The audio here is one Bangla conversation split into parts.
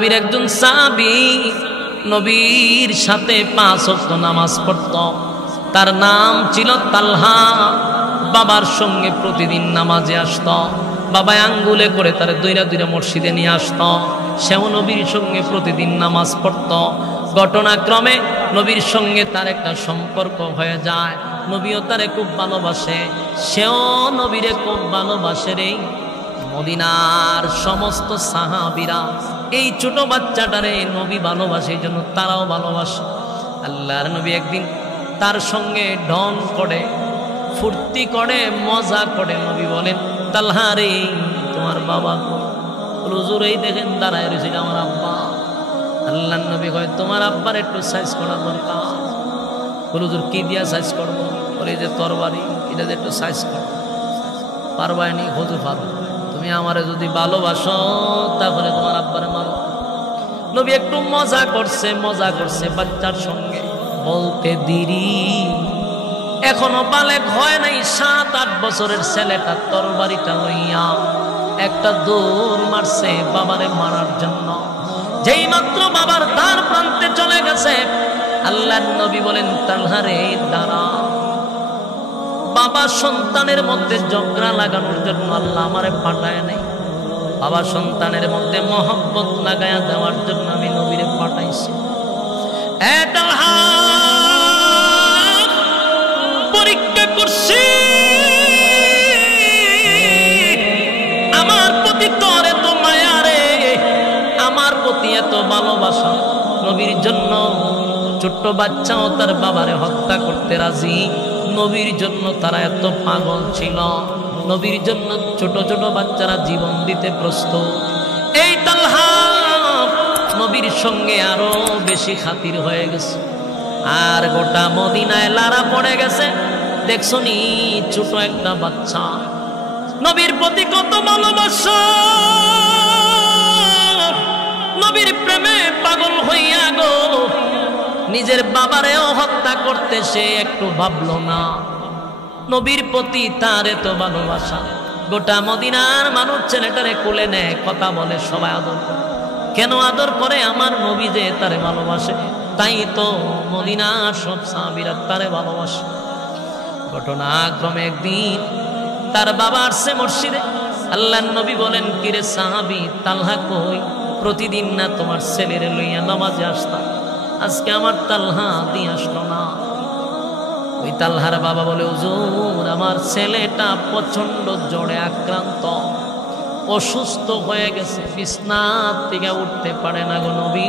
নবীর একজন সাহাবী নবীর সাথে 5 ওয়াক্ত নামাজ পড়ত। তার নাম ছিল তালহা। বাবার সঙ্গে প্রতিদিন নামাজে আসত। বাবা আঙ্গুলে করে তার দইরা দইরা মসজিদে নিয়ে আসত। সেও নবীর সঙ্গে প্রতিদিন নামাজ পড়ত। ঘটনাক্রমে নবীর সঙ্গে তার একটা সম্পর্ক হয়ে যায়। নবীও তারে খুব ভালোবাসে, সেও নবীরে খুব ভালোবাসে রে। মদিনার সমস্ত সাহাবীরা এই ছোট বাচ্চাটারে নবী ভালোবাসে, এই জন্য তারাও ভালোবাসে। আল্লাহর নবী একদিন তার সঙ্গে ঢং করে, ফুর্তি করে, মজা করে। নবী বলেন, তালহা রে, তোমার বাবা কই? হুজুর এই দেখেন দাঁড়ায় রয়েছে আমার আব্বা। আল্লাহর নবী কয়, তোমার আব্বার একটু সাইজ করা দরকার। হুজুর কি দিয়া সাইজ করবো? বলে যে তরবারি, এটা যে একটু সাইজ করো। পারবানি? হুজুর পারো। তুমি আমারে যদি ভালোবাসো তাহলে তোমার আব্বারে মারো। নবী একটু মজা করছে বাচ্চার সঙ্গে। বলতে দেরি, এখনো বালেক হয় নাই। 7-8 বছরের ছেলেটা তরবারিটা লইয়া একটা দৌড় মারছে বাবারে মারার জন্য। যেই মাত্র বাবার দ্বার প্রান্তে চলে গেছে, আল্লাহর নবী বলেন, তালহা রে দাঁড়া। বাবা সন্তানের মধ্যে ঝগড়া লাগানোর জন্য আল্লাহ আমারে পাঠায় নাই। বাবা সন্তানের মধ্যে মহব্বত লাগায়া দেওয়ার জন্য আমি নবীরে পাঠাইছি। তালহা, পরীক্ষা করছি আমার প্রতি তোর এত মায়া রে, আমার প্রতি এত ভালোবাসা। নবীর জন্য ছোট্ট বাচ্চাও তার বাবারে হত্যা করতে রাজি। নবীর জন্য তারা এত পাগল ছিল। নবীর জন্য ছোট ছোট বাচ্চারা জীবন দিতে প্রস্তুত। এই তালহা নবীর সঙ্গে আরো বেশি খাতির হয়ে গেছে। আর গোটা মদিনায় লারা পড়ে গেছে। দেখছো নি, ছোট একটা বাচ্চা নবীর প্রতি কত ভালোবাসা। নবীর প্রেমে পাগল হইয়া গো নিজের বাবারেও হত্যা করতে সে একটু ভাবলো না। নবীর প্রতি তার এত ভালোবাসা। গোটা মদিনার মানুষ ছেলেটারে কোলে নেয়, কথা বলে, সবাই আদর করে। কেন আদর করে? আমার নবী যে তারে ভালোবাসে, তাই তো মদিনার সব সাহাবীরা তারে ভালোবাসে। ঘটনাক্রমে একদিন তার বাবা আসছে মসজিদে। আল্লাহর নবী বলেন, কিরে সাহাবী তালহা কই? প্রতিদিন না তোমার ছেলেরে লইয়া নামাজে আসতাম, আজকে আমার তালহা দিয়ে আসলো না। ওই তালহার বাবা বলে, হুজুর আমার ছেলেটা প্রচন্ড জ্বরে আক্রান্ত, অসুস্থ হয়ে গেছে, বিছনার থেকে উঠতে পারে না গো নবী,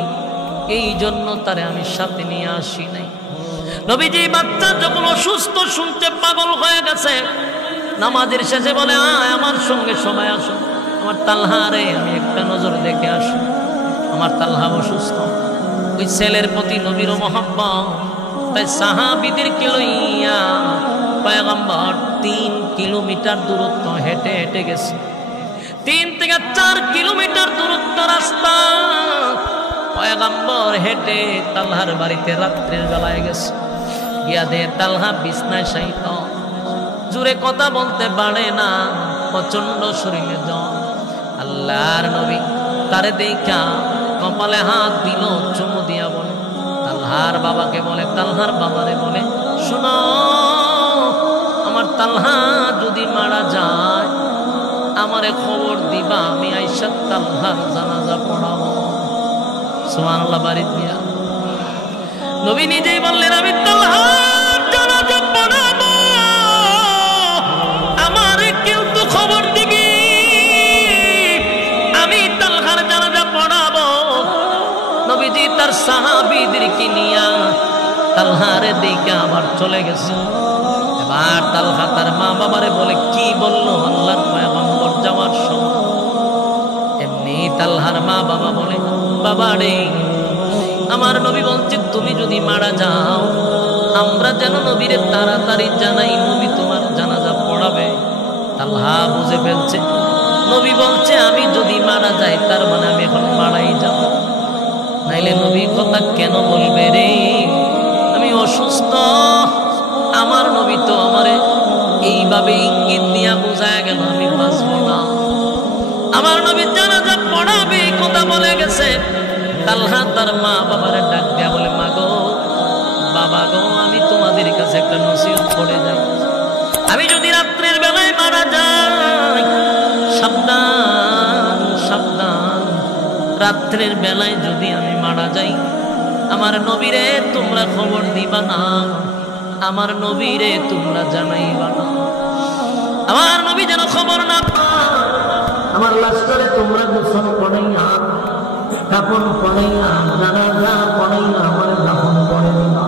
এই জন্য তারে আমি সাথে নিয়ে আসি নাই। নবীজি বাচ্চা যখন অসুস্থ শুনতে পাগল হয়ে গেছে, নামাজের শেষে বলে, আয় আমার সঙ্গে সবাই আসো, আমার তালহা রে আমি একটা নজর দেখে আসি, আমার তালহা অসুস্থ। ওই ছেলের প্রতি নবীর মহব্বত, তাই সাহাবীদেরকে লইয়া পয়গম্বর 3 কিলোমিটার দূরত্ব হেঁটে হেঁটে গেছে। 3 থেকে 4 কিলোমিটার দূরত্ব রাস্তা পয়গম্বর হেঁটে তালহার বাড়িতে রাত্রের বেলায় গেছে। গিয়া দে তালহা বিছনায় শায়িত, জোরে কথা বলতে পারে না, প্রচন্ড শরীরে জ্বর। আল্লাহর নবী তারে দেখা কপালে হাত দিল, চুমু দিয়া বলে, তালহার বাবাকে বলে, তালহার বাবারে বলে, শোনো আমার তালহা যদি মারা যায় আমারে খবর দিবা, আমি আইসা তালহার জানাজা পড়াবো। সুবহানাল্লাহ। বাড়ি দিয়া নবী নিজেই বললেন, আমি তালহার জানাজা পড়াবো, আমারে কিন্তু খবর দিবি, আমি তালহার জানাজা পড়াবো। নবীজি তার সাহাবীদেরকে নিয়া তালহারে দেখে আবার চলে গেছে। এবার তালহা তার মা বাবারে বলে, কি বললো আল্লাহর পয়গম্বর যাওয়ার সময়? এমনি তালহার মা বাবা বলে, বাবা রে আমার নবী বলছে তুমি যদি মারা যাও আমরা যেন নবীরে তাড়াতাড়ি জানাই, নবী তোমার জানাজা পড়াবে। তালহা বুঝে ফেলছে নবী বলছে আমি যদি মারা যাই তার মানে আমি এখন মারাই যাব, নাইলে নবী কথা কেন বলবে রে, আমি অসুস্থ। আমার নবী তো আমারে এইভাবে ইঙ্গিত দিয়া বোঝায় গেল আমি বাঁচব না, আমার নবী জানাজা পড়াবে কথা বলে গেছে। তালহা তার মা বাবার ডাক দেয়া বলে, মা গো, বাবা গো, আমি তোমাদের কাছে একটা নসিহত করে যাই। আমি যদি রাত্রের বেলায় মারা যাই, সাবধান সাবধান, রাত্রের বেলায় যদি আমি মারা যাই, আমার নবীরে তোমরা খবর দিবা না, আমার নবীরে তোমরা জানাইবা না। আমার নবী যেন খবর না পায়। আমার লাশটারে তোমরা গোসল করাইয়া, কাপড় পরাইয়া, জানাজা পরাইয়া আমার দাফন করে দিবা।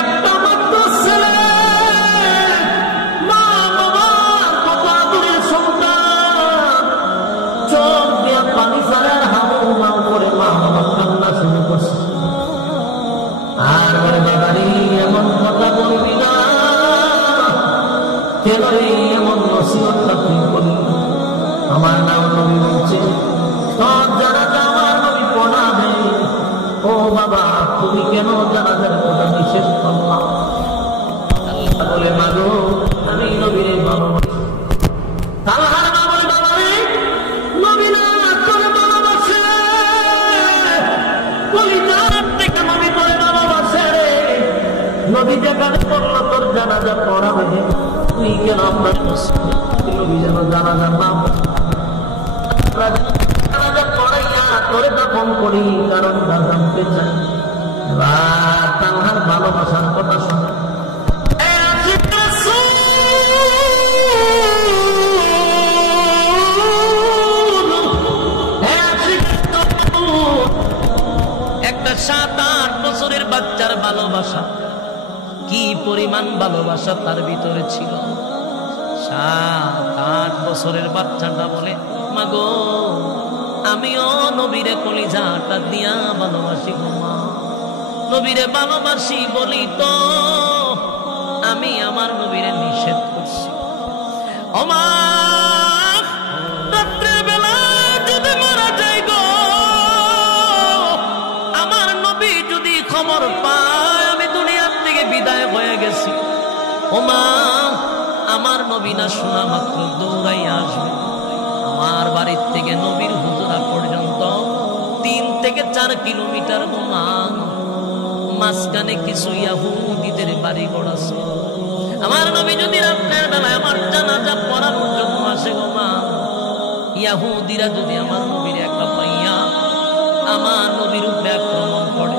একটা মাত্র ছেলে, মা বাবা কত আদরের সন্তান, চোখ দিয়া পানি ছাড়ার হাও মাও করে মা বাবা কান্না শুরু করছে। আর বলে, বাবারে এমন কথা বলবি না, কেন এমন নসিহতটা তুই করলি? আমার নাম নবী বলছে, সব জানাজা আমার নবী পড়াবে। ও বাবা, তুমি কেন জানাজার কথা নিষেধ করলাম? আল্লাহ বলে, মাগো, আমি নবীর ভালোবাসি। তালহার মা বলে, বাবা রে, নবী না তোরে ভালোবাসে, কলিজার থেকে নবী তোরে ভালোবাসে রে। নবী যেখানে পড়লো তোর জানাজা পড়াবে, তুই কেন আপনার নবী যেন জানাজা না জানাজা পড়াইয়া তোরে দাফন করি, কারণ জানতে চাই। তালহার ভালোবাসার কথা শোনা, একটা 7-8 বছরের বাচ্চার ভালোবাসা, কি পরিমাণ ভালোবাসা তার ভিতরে ছিল। 7-8 বছরের বাচ্চাটা বলে, মাগো, আমিও নবীরে কলিজাটা দিয়া ভালোবাসি গো মা, নবীরে ভালোবাসি বলি তো আমি আমার নবীরে নিষেধ করছি। ও মা, রাত্রের বেলা যদি মারা যাই গো, আমার নবী যদি খবর পায় আমি দুনিয়ার থেকে বিদায় হয়ে গেছি, ও মা, আমার নবী না শোনা মাত্র দৌড়াই আসবে। আমার বাড়ির থেকে নবীর হুজরা পর্যন্ত 3 থেকে 4 কিলোমিটার গো মা, মাঝখানে কিছু ইহুদিদের বাড়ি ঘর আছে। আমার নবী যদি রাত্রের বেলায় আমার জানাজা পড়ানোর জন্য আসে গো মা, ইহুদিরা যদি আমার নবীর একটা পাইয়া আমার নবীর উপরে আক্রমণ করে,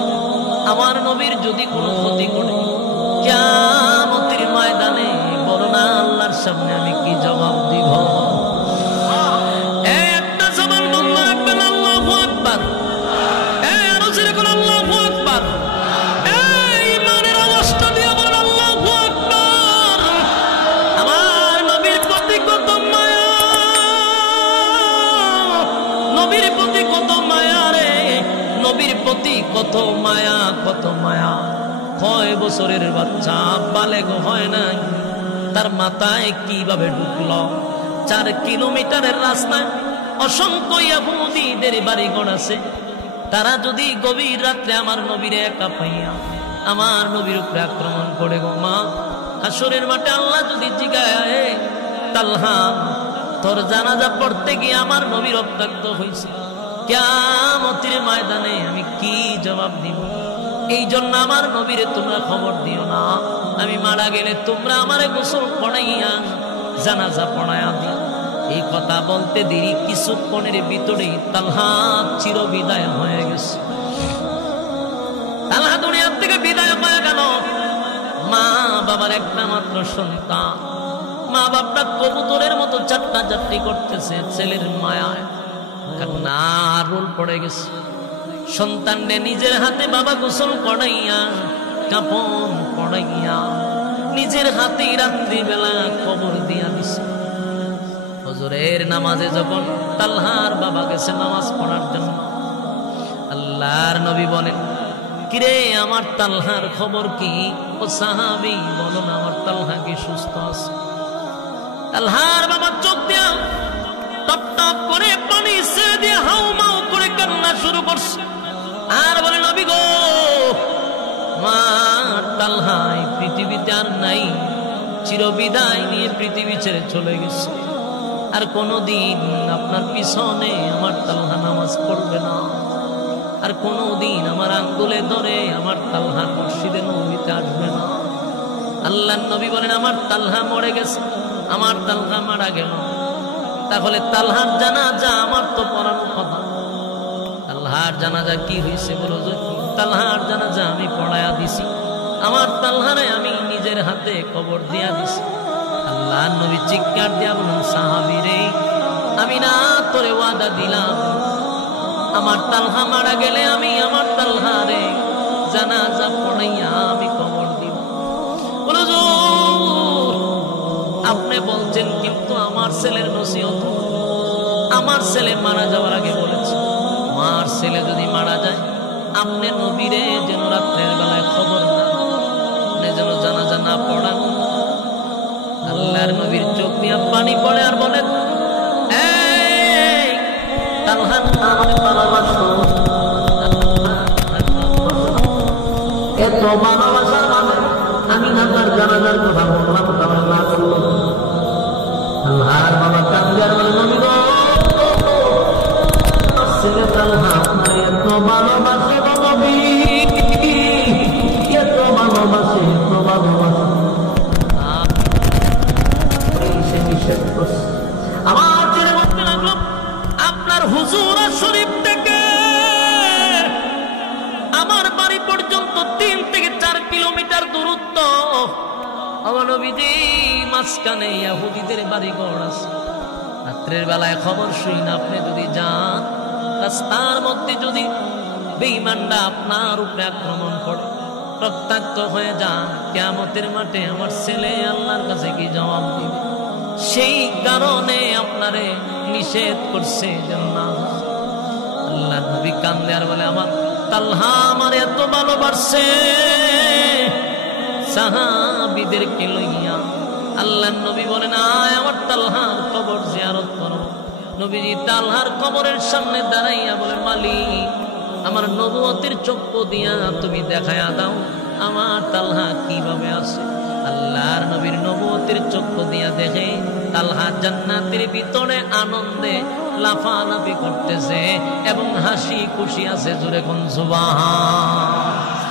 আমার নবীর যদি কোনো ক্ষতি করে, কিয়ামতের ময়দানে বড় না আল্লাহর সামনে আমি কি জবাব দিব? একটা জবান বললো রাখবেন, আল্লাহু আকবার। আরো জোরে বলুন, আল্লাহু আকবার। ইমানের অবস্থা দিয়ে বলুন, আল্লাহু আকবার। আমার নবীর প্রতি কত মায়া, নবীর প্রতি কত মায়া রে, নবীর প্রতি কত মায়া, কত মায়া। 6 বছরের বাচ্চা, বালেগ হয় নাই, তার মাথায় কিভাবে ঢুকলো? 4 কিলোমিটারের রাস্তায় অসংখ্য ইহুদিদের বাড়িঘর আছে। তারা যদি গভীর রাত্রে আমার নবীরে একা পাইয়া আমার নবীর উপরে আক্রমণ করে গো মা, হাসরের মাঠে আল্লাহ যদি জিগায়, তালহা তোর জানাজা পড়তে গিয়ে আমার নবী রক্তাক্ত হয়েছে, কিয়ামতের ময়দানে আমি কি জবাব দিব? এই জন্য আমার নবীরে তোমরা খবর দিও না, আমি মারা গেলে তোমরা আমারে গোসল পড়াইয়া জানাজা পড়াইয়া দিও। এই কথা বলতে দেরি কিছুক্ষণের ভিতরেই তালহা চির বিদায় হয়ে গেছে। তালহা দুনিয়ার থেকে বিদায় হয়ে গেল। মা বাবার একটা মাত্র সন্তান, মা বাপটা কবুতরের মতো চাট্টা চাট্টি করতেছে ছেলের মায়ায়, কান্না রোল পড়ে গেছে। সন্তানরে নিজের হাতে বাবা গোসল করাইয়া, কাপড় পরাইয়া, নিজের হাতেই রাত্রিবেলা কবর দিয়া দিছে। ফজরের নামাজে যখন তালহার বাবা গেছে নামাজ পড়ার জন্য, আল্লাহর নবী বলেন, কিরে আমার তালহার খবর কি? ও সাহাবী, বলো না আমার তালহা কি সুস্থ আছে? তালহার বাবা চোখ দিয়া টপ টপ করে পানি ছেড়ে দিয়ে হাউ মাউ করে কান্না শুরু করছে আর বলে, নবী গো, মা তালহা পৃথিবীতে আর নাই, চিরবিদায় নিয়ে পৃথিবী ছেড়ে চলে গেছে। আর কোনোদিন আপনার পিছনে আমার তালহা নামাজ পড়বে না, আর কোনোদিন আমার আঙ্গুলে ধরে আমার তালহা মসজিদে নবীতে আসবে না। আল্লাহর নবী বলেন আমার তালহা মরে গেছে, আমার তালহা মারা গেল, তাহলে তালহার জানাজা আমার তো পড়ানোর কথা। তালহার জানাজা কি হয়েছে বলো? তালহার জানাজা আমি পড়ায়া দিছি, আমার তালহারে আমি নিজের হাতে কবর দিয়া দিছি। আল্লাহর নবী চিৎকার দিয়া বলেন সাহাবীরে, আমি না তোরে ওয়াদা দিলাম, আমার তালহা মারা গেলে আমি আমার তালহারে জানাজা পড়াইয়া আমি কবর দিব। বলো আপনি বলছেন কিন্তু আমার ছেলের নসিহত, আমার ছেলে মারা যাওয়ার আগে বলেছে আমার ছেলে যদি মারা যায় আপনি নবীরে যেন রাত্রের বেলায় খবর না, আপনি যেন জানাজা না পড়ান। আল্লাহর নবীর চোখ দিয়ে পানি পড়ে আর বলেন এত ভালোবাসার মানুষ আমি না তার জানাজার কথা বললাম, তাহলে না করলো। আল্লাহর বাবা কান্দার বলে নবী গো ছেলে তালহা আপনার এত ভালোবাসে গো নবী, এত ভালোবাসে, এত ভালোবাসে। আমার ছেলে বলতে লাগলো আপনার হুজুর শরীফ থেকে আমার বাড়ি পর্যন্ত 3 থেকে 4 কিলোমিটার দূরত্ব। আমার নবীজি মাঝখানে ইহুদিদের বাড়ি ঘর আছে, রাত্রের বেলায় খবর শুই না আপনি যদি যান, রাস্তার মধ্যে যদি বেঈমানরা আপনার উপরে আক্রমণ করে রক্তাক্ত হয়ে যান, কিয়ামতের মাঠে আমার ছেলে আল্লাহর কাছে কি জবাব দিবে? সেই কারণে আপনারে নিষেধ করছে যেন না। আল্লাহ নবী কান্দে আর বলে আমার তালহা আমার এত ভালোবাসে। সাহাবীদেরকে লইয়া আল্লাহর নবী বলেন আয় আমার তালহার কবর জিয়ারত করো। নবীজি তালহার কবরের সামনে দাঁড়াইয়া বলে মালিক আমার নবুয়তের চক্ষু দিয়া তুমি দেখায়া দাও আমার তালহা কিভাবে আছে। আল্লাহর নবীর নবুয়তের চক্ষু দিয়া দেখে তালহা জান্নাতের ভিতরে আনন্দে লাফালাফি করতেছে এবং হাসি খুশি আছে। জোরে কোন সুবহান।